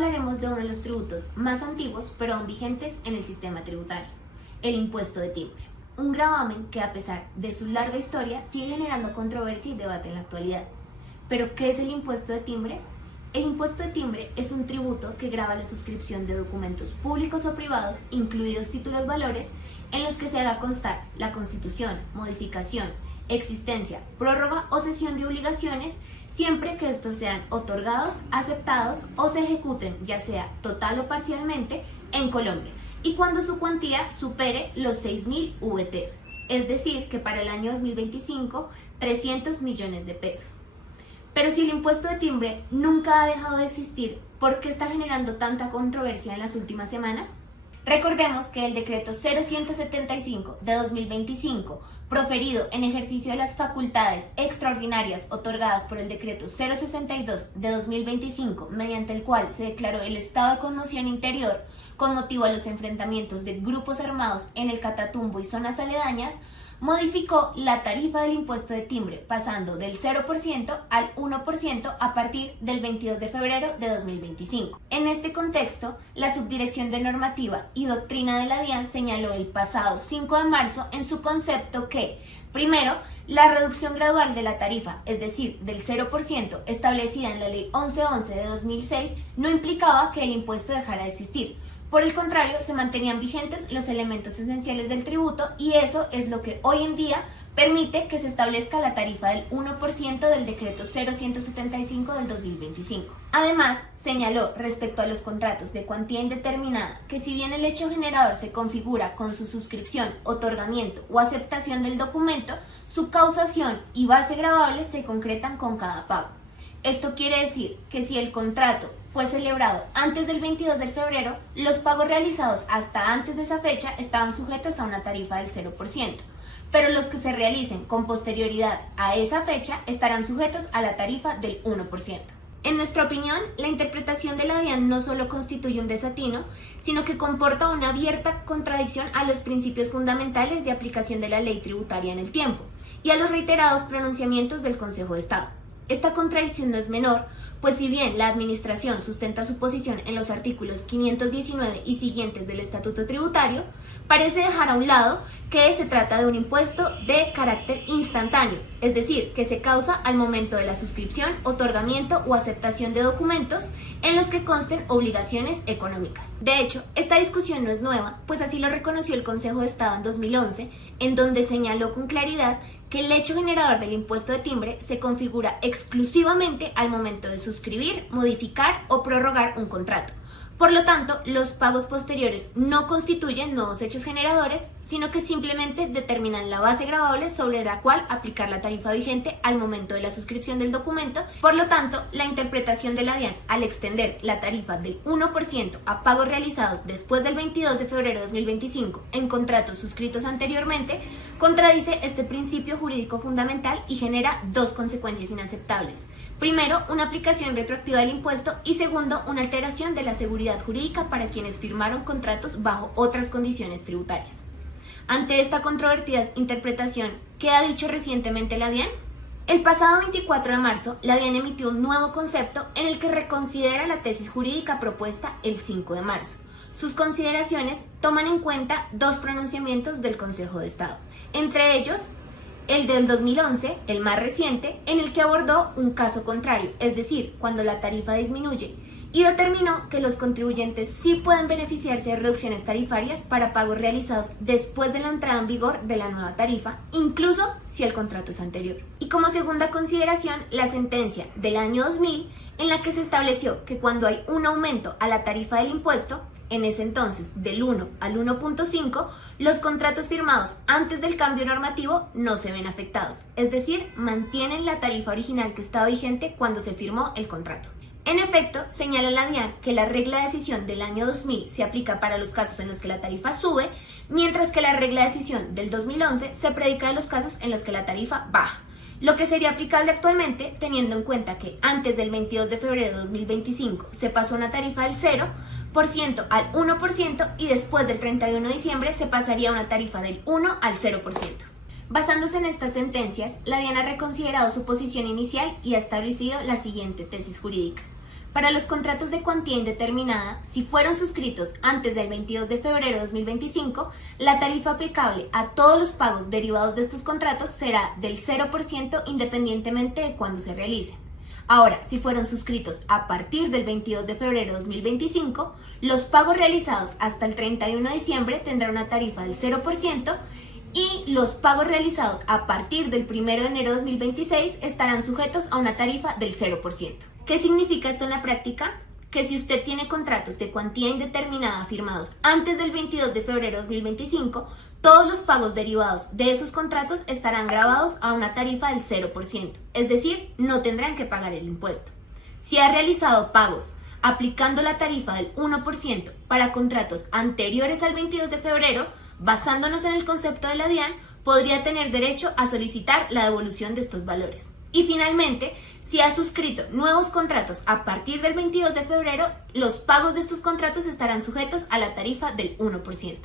hablaremos de uno de los tributos más antiguos pero aún vigentes en el sistema tributario, el impuesto de timbre, un gravamen que a pesar de su larga historia sigue generando controversia y debate en la actualidad. ¿Pero qué es el impuesto de timbre? El impuesto de timbre es un tributo que grava la suscripción de documentos públicos o privados, incluidos títulos valores, en los que se haga constar la constitución, modificación, existencia, prórroga o cesión de obligaciones, siempre que estos sean otorgados, aceptados o se ejecuten, ya sea total o parcialmente, en Colombia, y cuando su cuantía supere los 6.000 VTs, es decir, que para el año 2025, 300 millones de pesos. Pero si el impuesto de timbre nunca ha dejado de existir, ¿por qué está generando tanta controversia en las últimas semanas? Recordemos que el decreto 0175 de 2025, proferido en ejercicio de las facultades extraordinarias otorgadas por el decreto 062 de 2025, mediante el cual se declaró el estado de conmoción interior con motivo a los enfrentamientos de grupos armados en el Catatumbo y zonas aledañas, modificó la tarifa del impuesto de timbre, pasando del 0% al 1% a partir del 22 de febrero de 2025. En este contexto, la Subdirección de Normativa y Doctrina de la DIAN señaló el pasado 5 de marzo en su concepto que, primero, la reducción gradual de la tarifa, es decir, del 0% establecida en la Ley 1111 de 2006, no implicaba que el impuesto dejara de existir. Por el contrario, se mantenían vigentes los elementos esenciales del tributo y eso es lo que hoy en día permite que se establezca la tarifa del 1% del decreto 0175 del 2025. Además, señaló respecto a los contratos de cuantía indeterminada que si bien el hecho generador se configura con su suscripción, otorgamiento o aceptación del documento, su causación y base gravable se concretan con cada pago. Esto quiere decir que si el contrato fue celebrado antes del 22 de febrero, los pagos realizados hasta antes de esa fecha estaban sujetos a una tarifa del 0%, pero los que se realicen con posterioridad a esa fecha estarán sujetos a la tarifa del 1%. En nuestra opinión, la interpretación de la DIAN no solo constituye un desatino, sino que comporta una abierta contradicción a los principios fundamentales de aplicación de la ley tributaria en el tiempo y a los reiterados pronunciamientos del Consejo de Estado. Esta contradicción no es menor, pues si bien la Administración sustenta su posición en los artículos 519 y siguientes del Estatuto Tributario, parece dejar a un lado que se trata de un impuesto de carácter instantáneo, es decir, que se causa al momento de la suscripción, otorgamiento o aceptación de documentos en los que consten obligaciones económicas. De hecho, esta discusión no es nueva, pues así lo reconoció el Consejo de Estado en 2011, en donde señaló con claridad que el hecho generador del impuesto de timbre se configura exclusivamente al momento de suscribir, modificar o prorrogar un contrato. Por lo tanto, los pagos posteriores no constituyen nuevos hechos generadores, sino que simplemente determinan la base gravable sobre la cual aplicar la tarifa vigente al momento de la suscripción del documento. Por lo tanto, la interpretación de la DIAN al extender la tarifa del 1% a pagos realizados después del 22 de febrero de 2025 en contratos suscritos anteriormente, contradice este principio jurídico fundamental y genera dos consecuencias inaceptables. Primero, una aplicación retroactiva del impuesto y segundo, una alteración de la seguridad jurídica para quienes firmaron contratos bajo otras condiciones tributarias. Ante esta controvertida interpretación, ¿qué ha dicho recientemente la DIAN? El pasado 24 de marzo, la DIAN emitió un nuevo concepto en el que reconsidera la tesis jurídica propuesta el 5 de marzo. Sus consideraciones toman en cuenta dos pronunciamientos del Consejo de Estado, entre ellos el del 2011, el más reciente, en el que abordó un caso contrario, es decir, cuando la tarifa disminuye, y determinó que los contribuyentes sí pueden beneficiarse de reducciones tarifarias para pagos realizados después de la entrada en vigor de la nueva tarifa, incluso si el contrato es anterior. Y como segunda consideración, la sentencia del año 2000, en la que se estableció que cuando hay un aumento a la tarifa del impuesto, en ese entonces del 1 al 1.5, los contratos firmados antes del cambio normativo no se ven afectados, es decir, mantienen la tarifa original que estaba vigente cuando se firmó el contrato. En efecto, señala la DIAN que la regla de decisión del año 2000 se aplica para los casos en los que la tarifa sube, mientras que la regla de decisión del 2011 se predica de los casos en los que la tarifa baja, lo que sería aplicable actualmente teniendo en cuenta que antes del 22 de febrero de 2025 se pasó una tarifa del 0% al 1% y después del 31 de diciembre se pasaría a una tarifa del 1 al 0%. Basándose en estas sentencias, la DIAN ha reconsiderado su posición inicial y ha establecido la siguiente tesis jurídica. Para los contratos de cuantía indeterminada, si fueron suscritos antes del 22 de febrero de 2025, la tarifa aplicable a todos los pagos derivados de estos contratos será del 0% independientemente de cuándo se realicen. Ahora, si fueron suscritos a partir del 22 de febrero de 2025, los pagos realizados hasta el 31 de diciembre tendrán una tarifa del 0% y los pagos realizados a partir del 1 de enero de 2026 estarán sujetos a una tarifa del 0%. ¿Qué significa esto en la práctica? Que si usted tiene contratos de cuantía indeterminada firmados antes del 22 de febrero de 2025, todos los pagos derivados de esos contratos estarán grabados a una tarifa del 0%, es decir, no tendrán que pagar el impuesto. Si ha realizado pagos aplicando la tarifa del 1% para contratos anteriores al 22 de febrero, basándonos en el concepto de la DIAN, podría tener derecho a solicitar la devolución de estos valores. Y finalmente, si ha suscrito nuevos contratos a partir del 22 de febrero, los pagos de estos contratos estarán sujetos a la tarifa del 1%.